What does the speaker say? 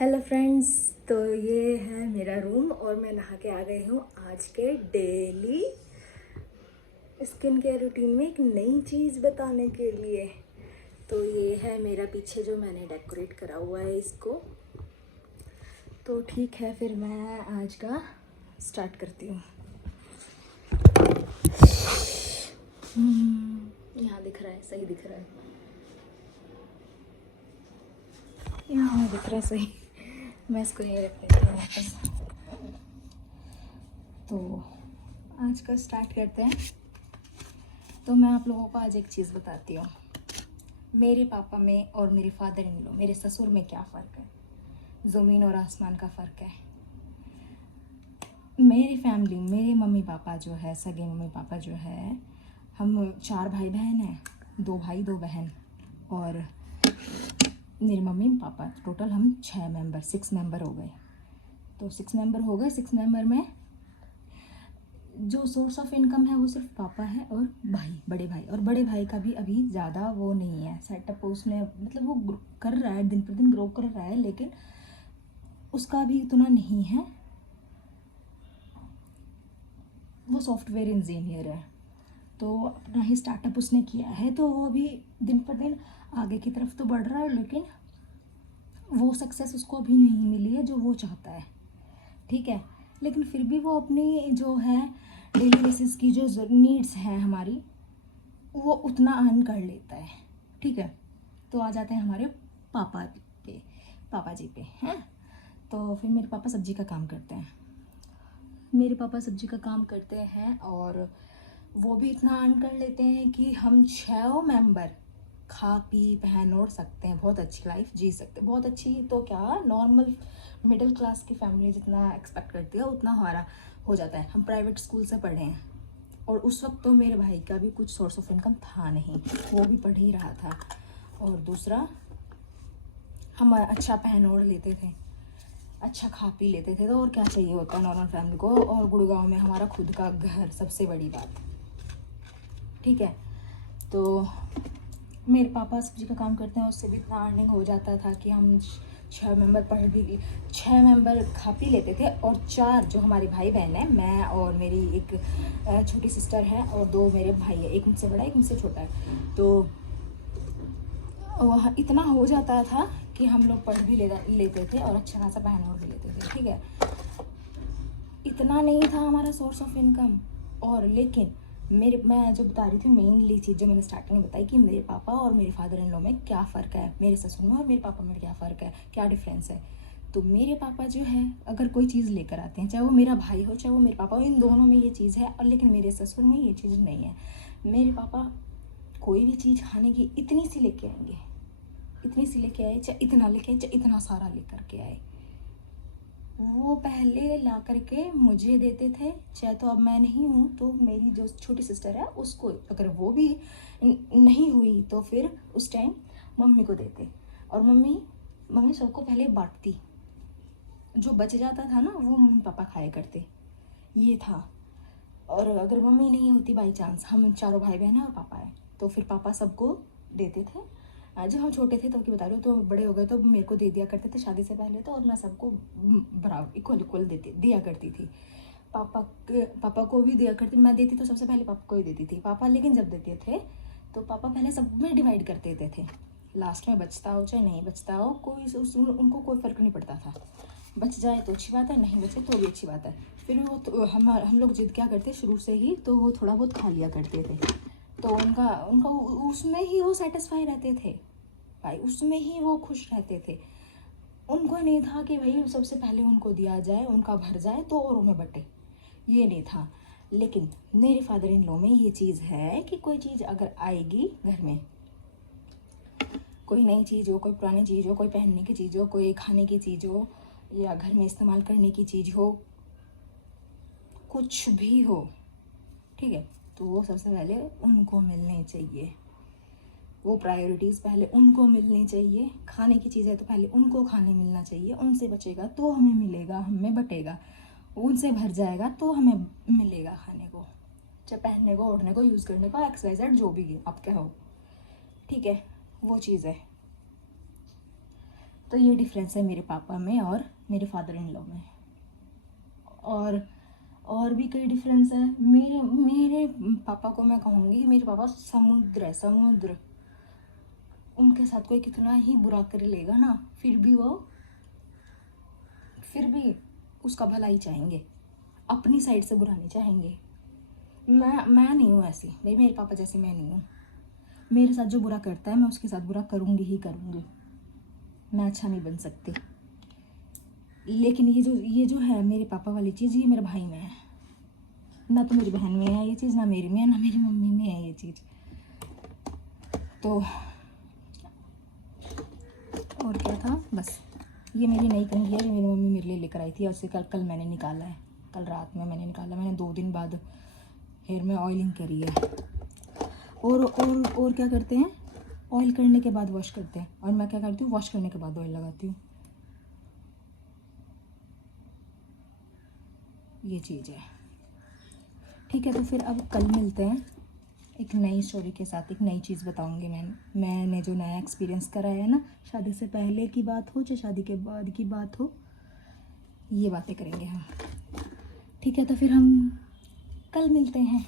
Hello friends. तो ये है मेरा रूम और मैं नहा के आ गई हूँ आज के डेली स्किन केयर रूटीन में एक नई चीज़ बताने के लिए। तो ये है मेरा पीछे जो मैंने डेकोरेट करा हुआ है इसको। तो ठीक है, फिर मैं आज का स्टार्ट करती हूँ। यहाँ दिख रहा है, सही दिख रहा है, यहाँ दिख रहा है सही। मैं इसको यहीं रख देती हूँ वापस। तो आज का स्टार्ट करते हैं। तो मैं आप लोगों को आज एक चीज़ बताती हूँ, मेरे पापा में और मेरे फादर इन लॉ, मेरे ससुर में क्या फ़र्क है। ज़मीन और आसमान का फ़र्क है। मेरी फैमिली, मेरे मम्मी पापा जो है, सगे मम्मी पापा जो है, हम 4 भाई बहन हैं, 2 भाई 2 बहन। और मेरे मम्मी पापा टोटल हम 6 मेंबर हो गए। तो 6 मेंबर हो गए। 6 मेंबर में जो सोर्स ऑफ इनकम है वो सिर्फ पापा है और भाई, बड़े भाई। और बड़े भाई का भी अभी ज़्यादा वो नहीं है सेटअप, उसने मतलब वो कर रहा है, दिन पर दिन ग्रो कर रहा है, लेकिन उसका भी इतना नहीं है। वो सॉफ्टवेयर इंजीनियर है, तो अपना ही स्टार्टअप उसने किया है। तो वो भी दिन पर दिन आगे की तरफ तो बढ़ रहा है, लेकिन वो सक्सेस उसको अभी नहीं मिली है जो वो चाहता है। ठीक है, लेकिन फिर भी वो अपनी जो है डेली बेसिस की जो नीड्स हैं हमारी, वो उतना अर्न कर लेता है। ठीक है, तो आ जाते हैं हमारे पापा पे, पापा जी पे हैं। तो फिर मेरे पापा सब्जी का काम करते हैं। मेरे पापा सब्जी का काम करते हैं और वो भी इतना अर्न कर लेते हैं कि हम 6 मेंबर खा पी पहन ओढ़ सकते हैं, बहुत अच्छी लाइफ जी सकते हैं। बहुत अच्छी तो क्या, नॉर्मल मिडिल क्लास की फैमिली जितना एक्सपेक्ट करती है उतना हमारा हो जाता है। हम प्राइवेट स्कूल से पढ़े हैं और उस वक्त तो मेरे भाई का भी कुछ सोर्स ऑफ इनकम था नहीं, वो भी पढ़ ही रहा था। और दूसरा, हम अच्छा पहन ओढ़ लेते थे, अच्छा खा पी लेते थे, तो और क्या चाहिए होता है नॉर्मल फैमिली को। और गुड़गांव में हमारा खुद का घर, सबसे बड़ी बात। ठीक है, तो मेरे पापा सब्जी का काम करते हैं, उससे भी इतना अर्निंग हो जाता था कि हम 6 मेंबर पढ़ भी, 6 मेंबर खा पी लेते थे। और 4 जो हमारे भाई बहन हैं, मैं और मेरी एक छोटी सिस्टर है और 2 मेरे भाई है, एक मुझसे बड़ा एक मुझसे छोटा है। तो वह इतना हो जाता था कि हम लोग पढ़ भी लेते थे और अच्छा खासा पहन ओढ़ भी लेते थे। ठीक है, इतना नहीं था हमारा सोर्स ऑफ इनकम। और लेकिन मैं जो बता रही थी मेनली चीज़ जो मैंने स्टार्टिंग में बताई कि मेरे पापा और मेरे फादर इन लॉ में क्या फ़र्क है, मेरे ससुर में और मेरे पापा में क्या फ़र्क है, क्या डिफरेंस है। तो मेरे पापा जो है, अगर कोई चीज़ लेकर आते हैं, चाहे वो मेरा भाई हो चाहे वो मेरे पापा हो, इन दोनों में ये चीज़ है। और लेकिन मेरे ससुर में ये चीज़ नहीं है। मेरे पापा कोई भी चीज़ खाने की इतनी सी लेके आएंगे, इतनी सी लेके आए, चाहे इतना लेके आए, चाहे इतना सारा लेकर के आए। वो पहले ला करके मुझे देते थे, चाहे तो अब मैं नहीं हूँ तो मेरी जो छोटी सिस्टर है उसको, अगर वो भी नहीं हुई तो फिर उस टाइम मम्मी को देते। और मम्मी सबको पहले बांटती, जो बच जाता था ना वो मम्मी पापा खाया करते, ये था। और अगर मम्मी नहीं होती बाई चांस, हम चारों भाई बहन हैं और पापा है, तो फिर पापा सबको देते थे। जब हम छोटे थे तो की बता रही हूँ, तो बड़े हो गए तो मेरे को दे दिया करते थे शादी से पहले तो, और मैं सबको बराबर इक्वल इक्वल दिया करती थी। पापा को भी दिया करती, मैं देती तो सबसे पहले पापा को ही देती थी। पापा लेकिन जब देते थे तो पापा पहले सब में डिवाइड कर देते थे, लास्ट में बचता हो चाहे नहीं बचता हो, उनको कोई फ़र्क नहीं पड़ता था। बच जाए तो अच्छी बात है, नहीं बचे तो भी अच्छी बात है। फिर वो तो हम लोग जिद क्या करते शुरू से ही, तो वो थोड़ा बहुत खा लिया करते थे। तो उनका उनका उसमें ही वो सेटिस्फाई रहते थे भाई, उसमें ही वो खुश रहते थे। उनको नहीं था कि भाई सबसे पहले उनको दिया जाए, उनका भर जाए तो औरों में बटे, ये नहीं था। लेकिन मेरे फादर इन लॉ में ये चीज़ है कि कोई चीज़ अगर आएगी घर में, कोई नई चीज़ हो, कोई पुरानी चीज़ हो, कोई पहनने की चीज़ हो, कोई खाने की चीज़ हो, या घर में इस्तेमाल करने की चीज़ हो, कुछ भी हो, ठीक है, तो वो सबसे पहले उनको मिलने चाहिए। वो प्रायोरिटीज़ पहले उनको मिलनी चाहिए। खाने की चीज़ है तो पहले उनको खाने मिलना चाहिए, उनसे बचेगा तो हमें मिलेगा, हमें बटेगा। उनसे भर जाएगा तो हमें मिलेगा खाने को, चाहे पहनने को, ओढ़ने को, यूज़ करने को, XYZ जो भी आप कहो। ठीक है, वो चीज़ है। तो ये डिफरेंस है मेरे पापा में और मेरे फादर इन लॉ में। और भी कई डिफरेंस है। मेरे मेरे पापा को मैं कहूँगी, मेरे पापा समुद्र है, समुद्र। उनके साथ कोई कितना ही बुरा कर लेगा ना, फिर भी उसका भला ही चाहेंगे, अपनी साइड से बुरा नहीं चाहेंगे। मैं नहीं हूँ ऐसी भाई, मेरे पापा जैसी मैं नहीं हूँ। मेरे साथ जो बुरा करता है मैं उसके साथ बुरा करूँगी ही करूँगी, मैं अच्छा नहीं बन सकती। लेकिन ये जो है मेरे पापा वाली चीज़, ये मेरे भाई में है, ना तो मेरी बहन में है ये चीज़, ना मेरी में है, ना मेरी मम्मी में है ये चीज़। तो और क्या था, बस ये मेरी नई कंघी है जो मेरी मम्मी मेरे लिए लेकर आई थी, और उसे कल मैंने निकाला है, कल रात में मैंने निकाला। मैंने 2 दिन बाद हेयर में ऑयलिंग करी है। और क्या करते हैं, ऑयल करने के बाद वॉश करते हैं, और मैं क्या करती हूँ, वॉश करने के बाद ऑयल लगाती हूँ। ये चीज़ है। ठीक है, तो फिर अब कल मिलते हैं एक नई स्टोरी के साथ। एक नई चीज़ बताऊंगी मैंने जो नया एक्सपीरियंस करा है ना, शादी से पहले की बात हो चाहे शादी के बाद की बात हो, ये बातें करेंगे हम। ठीक है, तो फिर हम कल मिलते हैं।